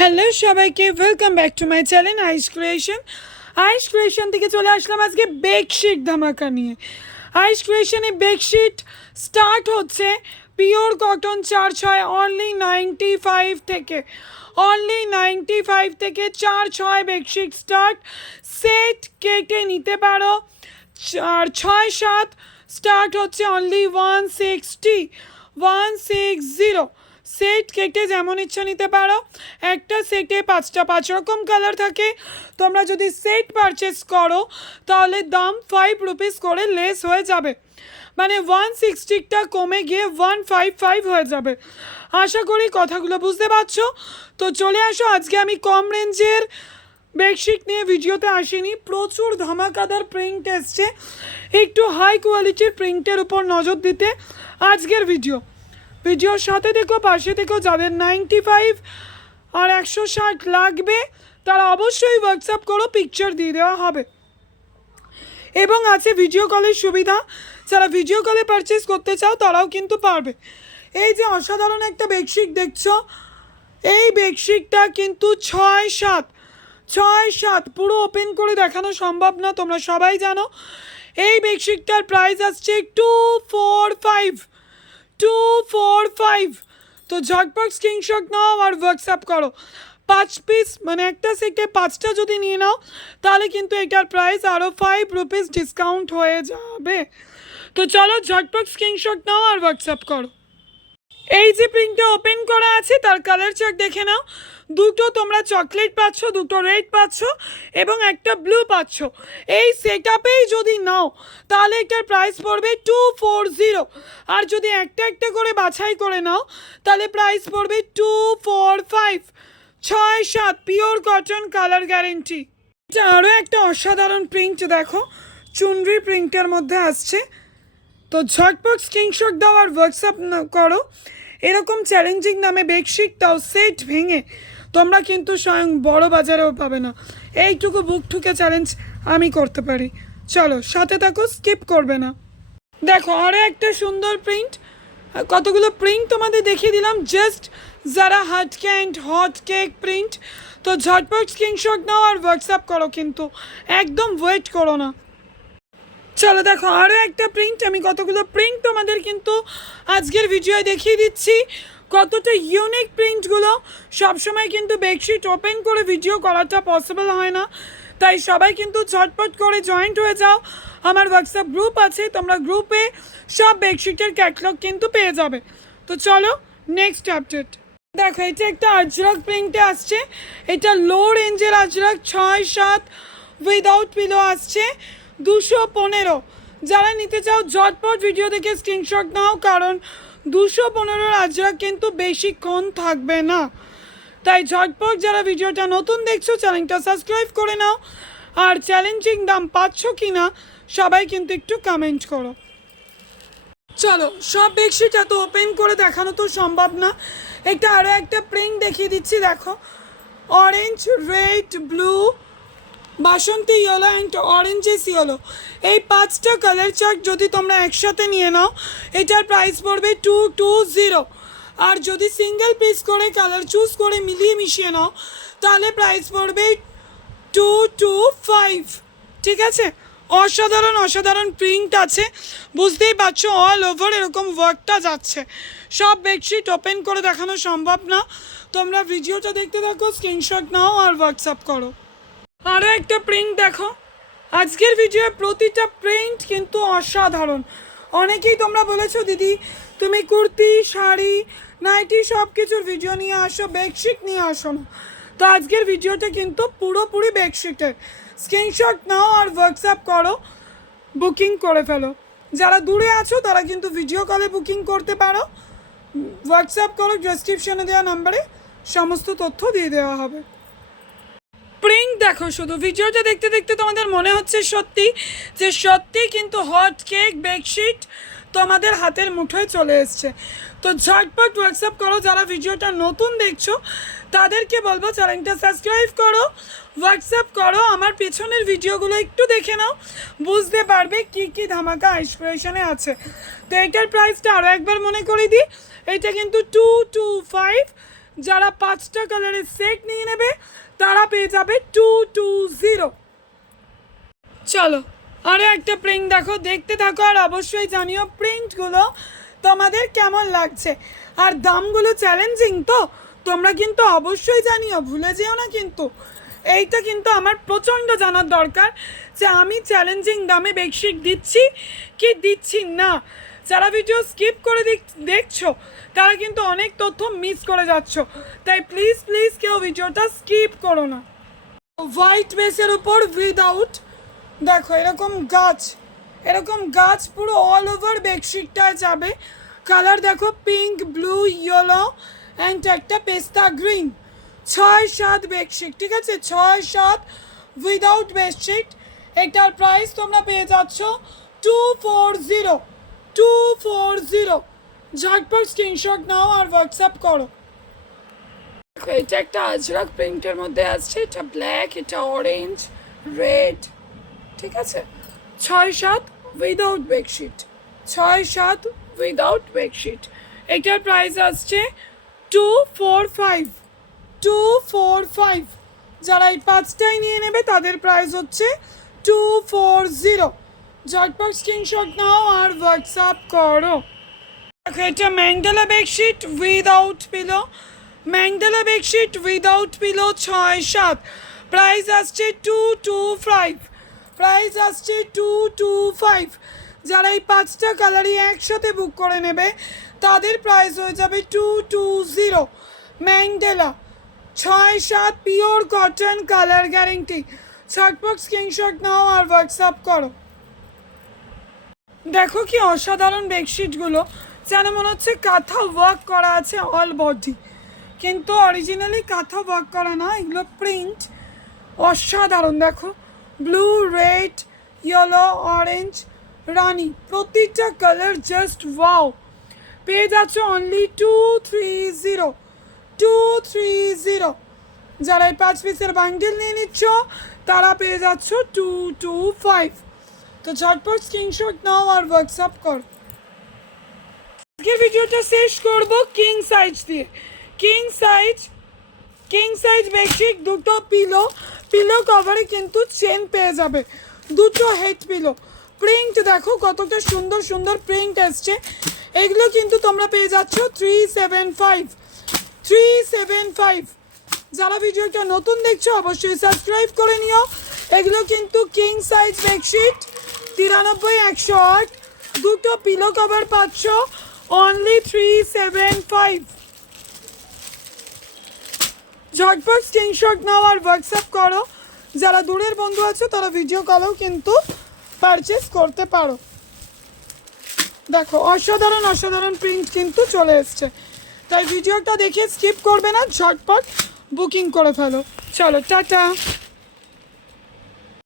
Hello সবাইকে। Welcome back to my channel ice creation ice creation থেকে চলে আসলাম আজকে বেডশিট ধামাকা নিয়ে। আইস ক্রিয়েশনে বেডশিট স্টার্ট হচ্ছে পিওর কটন চার ছয় অনলি নাইনটি ফাইভ থেকে। অনলি নাইনটি ফাইভ থেকে চার ছয় বেডশিট স্টার্ট সেট কেটে নিতে পারো। আর ছয়, সাত স্টার্ট হচ্ছে only one sixty one six zero set কেটে যেমন ইচ্ছা নিতে পারো। একটা সেটে পাঁচটা পাঁচ রকম কালার থাকে। তোমরা যদি সেট পারচেস করো, তাহলে দাম ফাইভ রুপিস করে লেস হয়ে যাবে। মানে ওয়ান সিক্সটিটা কমে গিয়ে ওয়ান ফাইভ ফাইভ হয়ে যাবে। আশা করি কথাগুলো বুঝতে পারছ। তো চলে আসো, আজকে আমি কম রেঞ্জের বেডশিট নিয়ে ভিডিওতে আসিনি। প্রচুর ধামাকাদার প্রিন্ট এসছে। একটু হাই কোয়ালিটির প্রিন্টের উপর নজর দিতে আজকের ভিডিও ভিডিওর সাথে দেখো পাশে দেখো যাদের নাইনটি ফাইভ আর একশো ষাট লাগবে, তারা অবশ্যই হোয়াটসঅ্যাপ করো পিকচার দিয়ে দেওয়া হবে। এবং আছে ভিডিও কলের সুবিধা, যারা ভিডিও কলে পারচেস করতে চাও, তারাও কিন্তু পারবে। এই যে অসাধারণ একটা বেডশিট দেখছ, এই বেডশিটটা কিন্তু ছয় সাত ছয় সাত, পুরো ওপেন করে দেখানো সম্ভব না, তোমরা সবাই জানো। এই বেডশিটটার প্রাইস আসছে two four five two four five তো ঝটপট স্ক্রিনশট নাও আর হোয়াটসঅ্যাপ করো। পাঁচ পিস মানে একটা সেটে পাঁচটা যদি নিয়ে নাও, তাহলে কিন্তু এটার প্রাইস আরও ফাইভ রুপিস ডিসকাউন্ট হয়ে যাবে। তো চলো ঝটপট স্ক্রিনশট নাও আর হোয়াটসঅ্যাপ করো। এই যে প্রিন্টটা ওপেন করা আছে, তার কালার চার্ট দেখে নাও। দুটো তোমরা চকলেট পাচ্ছ, দুটো রেড পাচ্ছ এবং একটা ব্লু পাচ্ছ। এই সেট যদি নাও, তাহলে এটার প্রাইস পড়বে টু ফোর জিরো আর যদি একটা একটা করে বাছাই করে নাও, তাহলে প্রাইস পড়বে টু ফোর ফাইভ ছয় সাত পিওর কটন কালার গ্যারেন্টি এটা আরও একটা অসাধারণ প্রিন্ট দেখো। চুনরি প্রিন্টের মধ্যে আসছে। তো ঝটপট স্ক্রিনশট দাও আর হোয়াটসঅ্যাপ করো। এরকম চ্যালেঞ্জিং নামে বেডশিট তাও সেট ভেঙে তোমরা কিন্তু স্বয়ং বড় বাজারেও পাবে না। এইটুকু বুক ঠুকে চ্যালেঞ্জ আমি করতে পারি। চলো, সাথে থাকো স্কিপ করবে না। দেখো আরও একটা সুন্দর প্রিন্ট কতগুলো প্রিন্ট তোমাদের দেখিয়ে দিলাম। জাস্ট যারা হাট ক্যান্ড হট কেক প্রিন্ট তো ঝটপট স্ক্রিনশট নাও আর হোয়াটসঅ্যাপ করো কিন্তু। একদম ওয়েট করো না। চলো দেখো আরও একটা প্রিন্ট আমি কতগুলো প্রিন্ট তোমাদের কিন্তু আজকের ভিডিওয়ে দেখিয়ে দিচ্ছি। কতটা ইউনিক প্রিন্টগুলো সবসময় কিন্তু বেডশিট ওপেন করে ভিডিও করাটা পসিবল হয় না। তাই সবাই কিন্তু ঝটপট করে জয়েন্ট হয়ে যাও। আমার হোয়াটসঅ্যাপ গ্রুপ আছে, তোমরা গ্রুপে সব বেডশিটের ক্যাটলগ কিন্তু পেয়ে যাবে। তো চলো নেক্সট আপডেট দেখো, এটা একটা আজরক প্রিন্টে আসছে। এটা লো রেঞ্জের আজরক, ছয় সাত উইদাউট পিলো আসছে। দুশো পনেরো। যারা নিতে চাও, ঝটপট ভিডিও দেখে স্ক্রিনশট নাও, কারণ দুশো পনেরোর আজরক কিন্তু বেশিক্ষণ থাকবে না। তাই ঝটপট যারা ভিডিওটা নতুন দেখছ চ্যানেলটা সাবস্ক্রাইব করে নাও। আর চ্যালেঞ্জিং দাম পাচ্ছ কি না, সবাই কিন্তু একটু কমেন্ট করো। চলো, সব বেডশিট এত ওপেন করে দেখানো তো সম্ভব না। এটা আরও একটা প্রিন্ট দেখিয়ে দিচ্ছি, দেখো। অরেঞ্জ রেড ব্লু বাসন্তী ইয়েলো অ্যান্ড অরেঞ্জেস ইয়েলো এই পাঁচটা কালার চার্ট যদি তোমরা একসাথে নিয়ে নাও, এটার প্রাইস পড়বে টু টু জিরো আর যদি সিঙ্গেল পিস করে কালার চুজ করে মিলিয়ে মিশিয়ে নাও, তাহলে প্রাইস পড়বে টু টু ফাইভ ঠিক আছে? অসাধারণ অসাধারণ প্রিন্ট আছে। বুঝতেই পারছ অল ওভার এরকম ওয়ার্কটা যাচ্ছে। সব বেডশিট ওপেন করে দেখানো সম্ভব না। তোমরা ভিডিওটা দেখতে থাকো স্ক্রিনশট নাও আর হোয়াটসঅ্যাপ করো। আরও একটা প্রিন্ট দেখো। আজকের ভিডিওয়ে প্রতিটা প্রিন্ট কিন্তু অসাধারণ। অনেকেই তোমরা বলেছ, দিদি, তুমি কুর্তি, শাড়ি, নাইটি সব কিছুর ভিডিও নিয়ে আসো বেডশিট নিয়ে আসো না। তো আজকের ভিডিওটা কিন্তু পুরোপুরি বেডশিটের স্ক্রিনশট নাও আর হোয়াটসঅ্যাপ করো বুকিং করে ফেলো। যারা দূরে আছো, তারা কিন্তু ভিডিও কলে বুকিং করতে পারো। হোয়াটসঅ্যাপ করো ডেসক্রিপশনে দেওয়া নাম্বারে সমস্ত তথ্য দিয়ে দেওয়া হবে। প্রিন্ট দেখো, শুধু ভিডিওটা দেখতে দেখতে তোমাদের মনে হচ্ছে সত্যি, যে সত্যি কিন্তু হট কেক বেডশিট তোমাদের হাতের মুঠোয় চলে এসছে। তো ঝটপট হোয়াটসঅ্যাপ করো, যারা ভিডিওটা নতুন দেখছ, তাদেরকে বলব চ্যানেলটা সাবস্ক্রাইব করো হোয়াটসঅ্যাপ করো, আমার পেছনের ভিডিওগুলো একটু দেখে নাও, বুঝতে পারবে কি কি ধামাকা ইন্সপিরেশনে আছে। তো এটার প্রাইসটা আরও একবার মনে করে দিই, এটা কিন্তু টু টু ফাইভ যারা পাঁচটা কালারের সেট নিয়ে নেবে তারা পেয়ে যাবে টু টু জিরো চলো আরও একটা প্রিন্ট দেখো, দেখতে থাকো আর অবশ্যই জানিও প্রিন্টগুলো তোমাদের কেমন লাগছে। আর দামগুলো চ্যালেঞ্জিং তো, তোমরা কিন্তু অবশ্যই জানিও, ভুলে যেও না কিন্তু। এইটা কিন্তু আমার প্রচণ্ড জানার দরকার যে আমি চ্যালেঞ্জিং দামে বেডশিট দিচ্ছি কি দিচ্ছি না। যারা ভিডিও স্কিপ করে দেখ- দেখছ, তারা কিন্তু অনেক তথ্য মিস করে যাচ্ছ। তাই প্লিজ প্লিজ কেউ ভিডিওটা স্কিপ করো না। হোয়াইট বেসের উপর উইদাউট দেখো, এরকম গাছ এরকম গাছ পুরো অল ওভার বেডশিটটায় যাবে। কালার দেখো পিঙ্ক ব্লু ইয়েলো অ্যান্ড একটা পেস্তা গ্রিন ছয়, সাত বেডশিট ঠিক আছে? ছয়, সাত উইদাউট বেডশিট এটার প্রাইস তোমরা পেয়ে যাচ্ছ two four zero two four zero ঝটপট স্ক্রিনশট নাও আর হোয়াটসঅ্যাপ করো। দেখো, এটা একটা আজরাক প্রিন্টের মধ্যে আসছে এটা ব্ল্যাক এটা অরেঞ্জ রেড ঠিক আছে? ছয় সাত উইদাউট বেডশিট ছয় সাত উইদাউট বেডশিট এটার প্রাইস আসছে two four five two four five যারা এই পাঁচটাই নিয়ে নেবে তাদের প্রাইস হচ্ছে টু ফোর জিরো ঝটপট স্ক্রিনশট নাও আর হোয়াটসঅ্যাপ করো। এটা Mandela bedsheet without pillow Mandela bedsheet without pillow ছয় সাত। প্রাইস আসছে টু টু ফাইভ প্রাইস আসছে টু টু ফাইভ যারা এই পাঁচটা কালারই একসাথে বুক করে নেবে, তাদের প্রাইস হয়ে যাবে টু টু জিরো ম্যান্ডেলা ছয় সাত পিওর কটন কালার গ্যারেন্টি ছটপট স্ক্রিনশট নাও আর হোয়াটসঅ্যাপ করো। দেখো কি অসাধারণ বেডশিটগুলো। যেন মনে হচ্ছে কাঁথা ওয়ার্ক করা আছে অল বডি কিন্তু অরিজিনালি কাঁথা ওয়ার্ক করা না, এগুলো প্রিন্ট অসাধারণ, দেখো। ব্লু রেড ইয়েলো অরেঞ্জ রানি। প্রতিটা কালার জাস্ট ওয়াও পেয়ে যাচ্ছ only two three zero two three zero যারা এই পাঁচ পিসের বান্ডেল নিয়ে নিচ্ছ, তারা পেয়ে যাচ্ছ টু টু ফাইভ তো ঝটপট স্ক্রিনশট নাও আর হোয়াটসঅ্যাপ কর আজকের ভিডিওটা শেষ করব কিং সাইজ দিয়ে king size king size bedsheet দুটো পিলো পিলো কভারে কিন্তু চেন পেয়ে যাবে। দুটো হেড পিলো প্রিন্ট দেখো কতটা সুন্দর সুন্দর প্রিন্ট এসছে। এগুলো কিন্তু তোমরা পেয়ে যাচ্ছ three seven five three seven five যারা ভিডিওটা নতুন দেখছ, অবশ্যই সাবস্ক্রাইব করে নিও। এগুলো কিন্তু কিং সাইজ বেডশিট তিরানব্বই, একশো আট, দুটো পিলো কভার পাচ্ছ অনলি থ্রি সেভেন ফাইভ ঝটপট স্ক্রিনশট নাও আর হোয়াটসঅ্যাপ করো। যারা দূরের বন্ধু আছে, তারা ভিডিও কলেও কিন্তু পারচেস করতে পারো। দেখো, অসাধারণ অসাধারণ প্রিন্ট কিন্তু চলে এসছে। তাই ভিডিওটা দেখে স্কিপ করবে না, ঝটপট বুকিং করে ফেলো। চলো, টাটা।